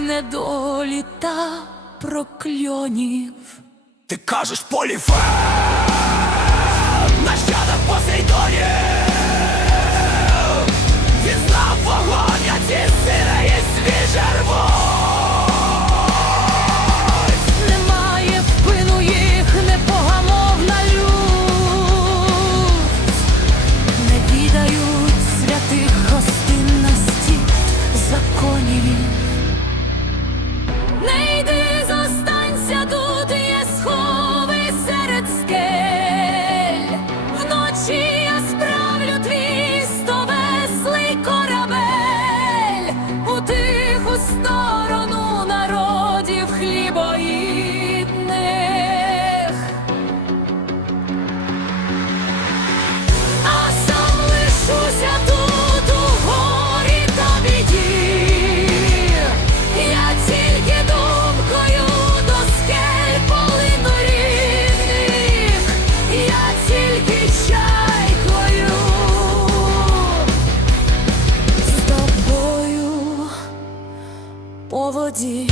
недолі та прокльонів. Ти кажеш поліфем воді.